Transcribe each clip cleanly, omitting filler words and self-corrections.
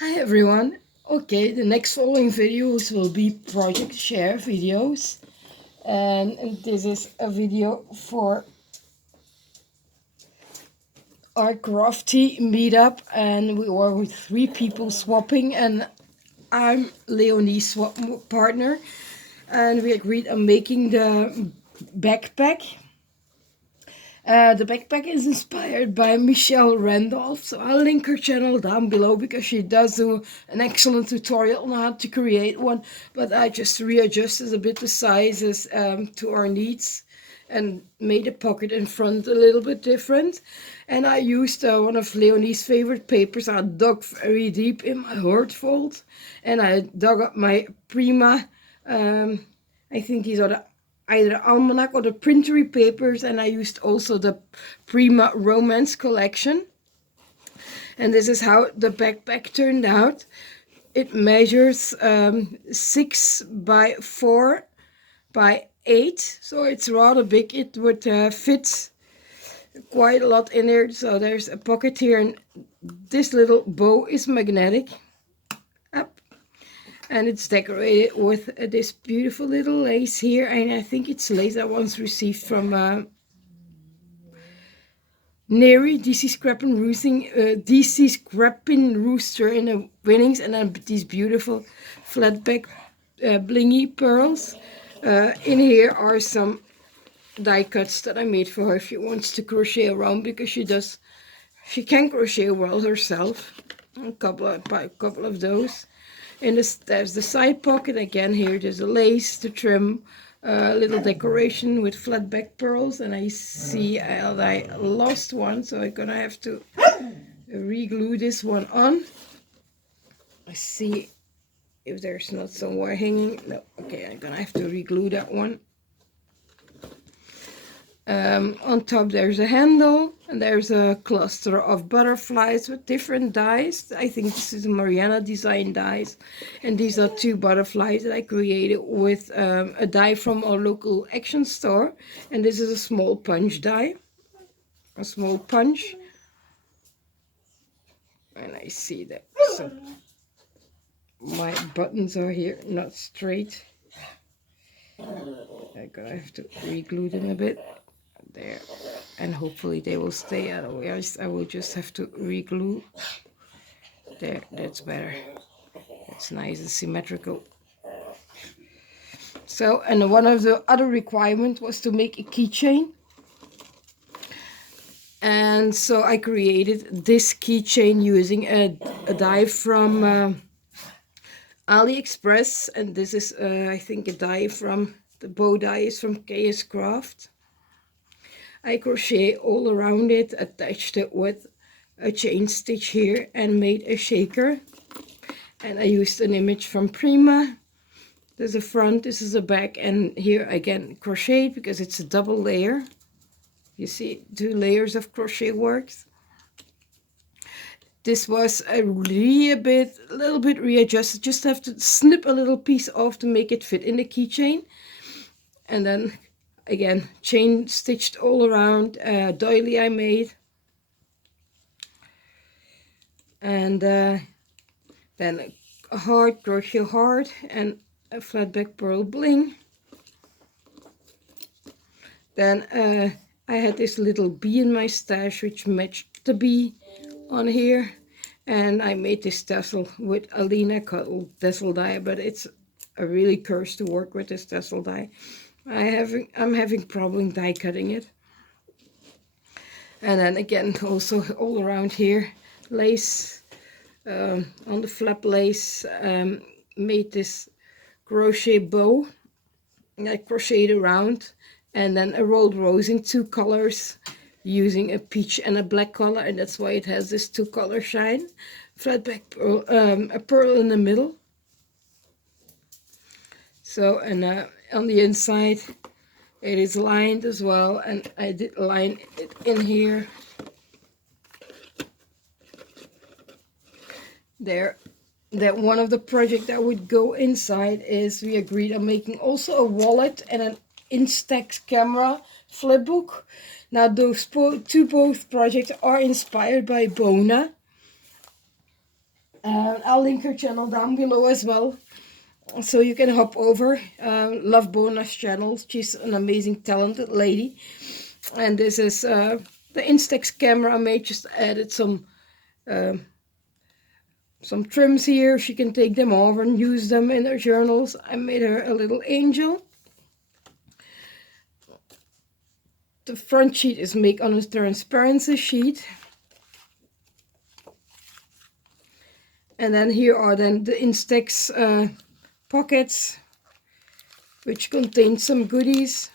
Hi everyone. Okay, the next following videos will be project share videos, and this is a video for our crafty meetup, and we were with 3 people swapping, and I'm Leonie's swap partner, and we agreed on making the backpack. The backpack is inspired by Michelle Randolph, so I'll link her channel down below because she does do an excellent tutorial on how to create one, but I just readjusted a bit the sizes to our needs and made the pocket in front a little bit different. And I used one of Leonie's favorite papers. I dug very deep in my hoard fold and I dug up my Prima. I think these are the either almanac or the printery papers, and I used also the Prima Romance collection. And this is how the backpack turned out. It measures 6 by 4 by 8, so it's rather big. It would fit quite a lot in there. So there's a pocket here, and this little bow is magnetic. Up. And it's decorated with this beautiful little lace here, and I think it's lace I once received from Neri, DC Scrapping Rooster in the winnings, and then these beautiful flatback blingy pearls. In here are some die cuts that I made for her if she wants to crochet around, because she can crochet well herself. A couple of those. And there's the side pocket again. Here there's a lace to trim, little decoration with flat back pearls, and I see I lost one, so I'm gonna have to re-glue this one on. I see if there's not somewhere hanging. No, okay, I'm gonna have to re-glue that one. On top there's a handle, and there's a cluster of butterflies with different dies. I think this is a Mariana design dies, and these are 2 butterflies that I created with a die from our local action store, and this is a small punch die, a small punch, and I see that so my buttons are here not straight. I'm gonna have to re-glue them a bit there, and hopefully they will stay. Otherwise I will just have to re-glue. There, that's better. It's nice and symmetrical. So, and one of the other requirements was to make a keychain, and so I created this keychain using a die from AliExpress, and this is I think a die from the bow die is from KS Craft. I crochet all around it, attached it with a chain stitch here, and made a shaker. And I used an image from Prima. There's a front, this is a back, and here again crocheted because it's a double layer. You see 2 layers of crochet work. This was a little bit readjusted. Just have to snip a little piece off to make it fit in the keychain, and then again chain stitched all around. Doily I made, and then a heart, crochet heart, and a flat back pearl bling. Then I had this little bee in my stash which matched the bee on here, and I made this tassel with Alina Cuddle tassel die, but it's a really curse to work with this tassel die. I'm having problem die cutting it. And then again also all around here lace, on the flap lace, made this crochet bow. I crocheted around, and then I rolled rose in 2 colors using a peach and a black color, and that's why it has this 2 color shine. Flat back pearl, a pearl in the middle. So, and on the inside it is lined as well, and I did line it in here. There, that one of the projects that would go inside is we agreed on making also a wallet and an Instax camera flipbook. Now those both projects are inspired by Bona. I'll link her channel down below as well, so you can hop over. Love Bona's channel. She's an amazing, talented lady. And this is the Instax camera I made. Just added some trims here. She can take them off and use them in her journals. I made her a little angel. The front sheet is made on a transparency sheet. And then here are then the Instax pockets, which contain some goodies.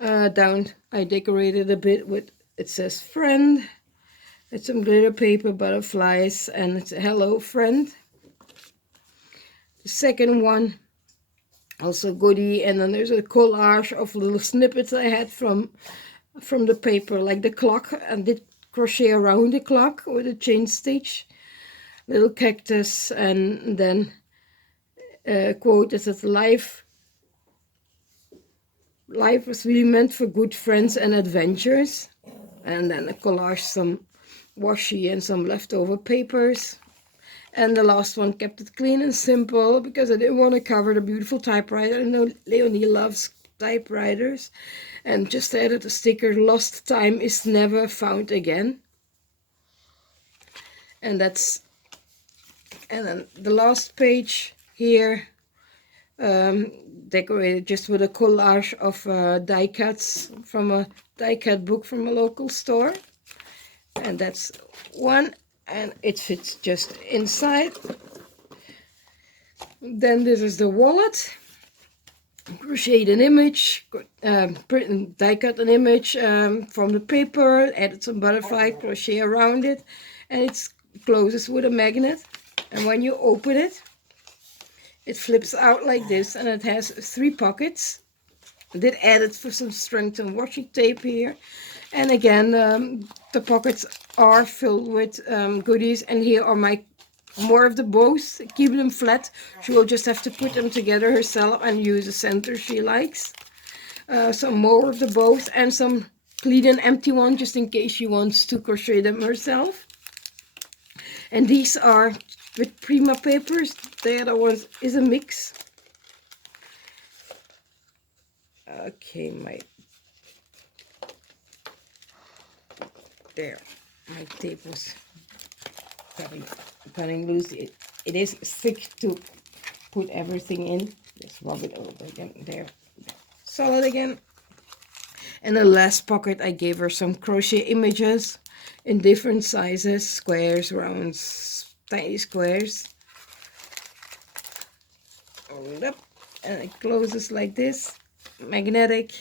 Down I decorated a bit with, it says friend. It's some glitter paper, butterflies, and it's a hello friend. The second one, also goodie, and then there's a collage of little snippets I had from the paper, like the clock. I did crochet around the clock with a chain stitch, little cactus, and then a quote that says life was really meant for good friends and adventures. And then a collage, some washi and some leftover papers. And the last one kept it clean and simple because I didn't want to cover the beautiful typewriter. I know Leonie loves typewriters. And just added a sticker, lost time is never found again. And that's, and then the last page here, decorated just with a collage of die cuts from a die cut book from a local store. And that's one, and it fits just inside. Then this is the wallet. Crocheted an image, die cut an image from the paper, added some butterfly crochet around it, and it closes with a magnet. And when you open it, it flips out like this, and it has 3 pockets. I did add it for some strength and washi tape here. And again, the pockets are filled with goodies, and here are my more of the bows. Keep them flat. She will just have to put them together herself and use the center she likes. Some more of the bows and some clean and empty ones just in case she wants to crochet them herself. And these are with Prima papers. The other one is a mix. Okay, my tape was cutting loose. It is thick to put everything in. Just rub it over again. There, solid again. And the last pocket, I gave her some crochet images in different sizes, squares, rounds, tiny squares. Hold up, and it closes like this. Magnetic.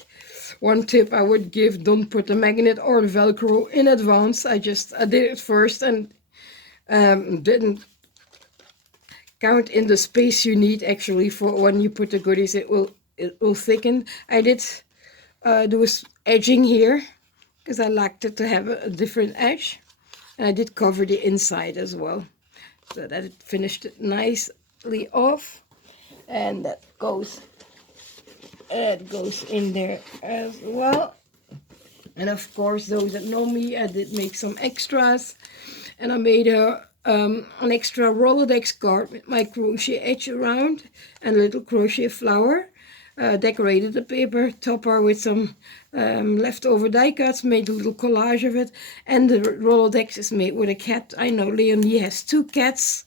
One tip I would give: don't put the magnet or the Velcro in advance. I did it first and didn't count in the space you need actually for when you put the goodies. It will thicken. I did do edging here because I liked it to have a different edge, and I did cover the inside as well so that it finished it nicely off, and that goes in there as well. And of course, those that know me, I did make some extras, and I made an extra Rolodex card with my crochet edge around and a little crochet flower. Decorated the paper topper with some leftover die cuts, made a little collage of it, and the Rolodex is made with a cat. I know Leonie has 2 cats,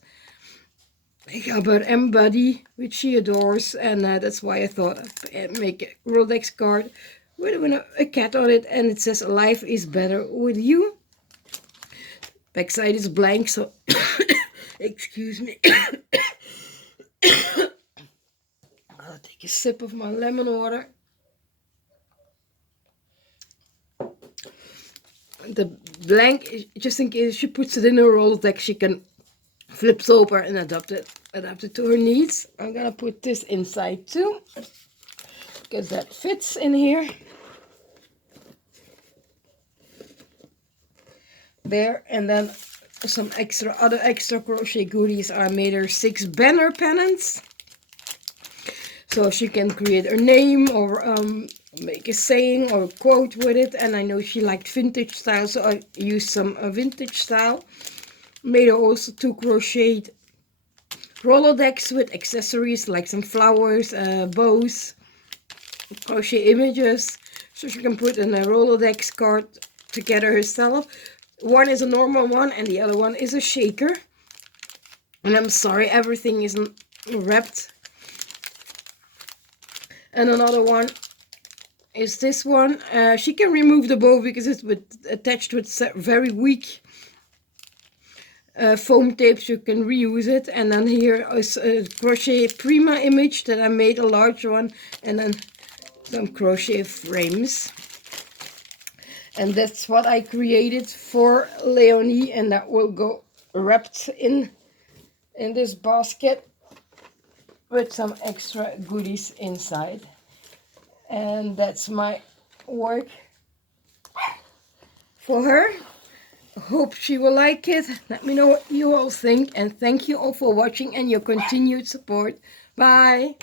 Gabber and Buddy, which she adores, and that's why I thought I'd make a Rolodex card with a cat on it, and it says life is better with you. Backside is blank, so excuse me. I'll take a sip of my lemon water. The blank, just in case she puts it in her Rolodex, she can flip over and adapt it to her needs. I'm gonna put this inside too, because that fits in here. There, and then some other extra crochet goodies. I made her 6 banner pennants, so she can create her name or make a saying or a quote with it. And I know she liked vintage style, so I used some vintage style. Made also 2 crocheted Rolodex with accessories like some flowers, bows, crochet images, so she can put in a Rolodex card together herself. One is a normal one and the other one is a shaker. And I'm sorry, everything isn't wrapped. And another one is this one. She can remove the bow because it's attached with very weak foam tapes. You can reuse it. And then here is a crochet Prima image that I made, a large one, and then some crochet frames. And that's what I created for Leonie, and that will go wrapped in this basket with some extra goodies inside. And that's my work for her. Hope she will like it. Let me know what you all think, and thank you all for watching and your continued support. Bye.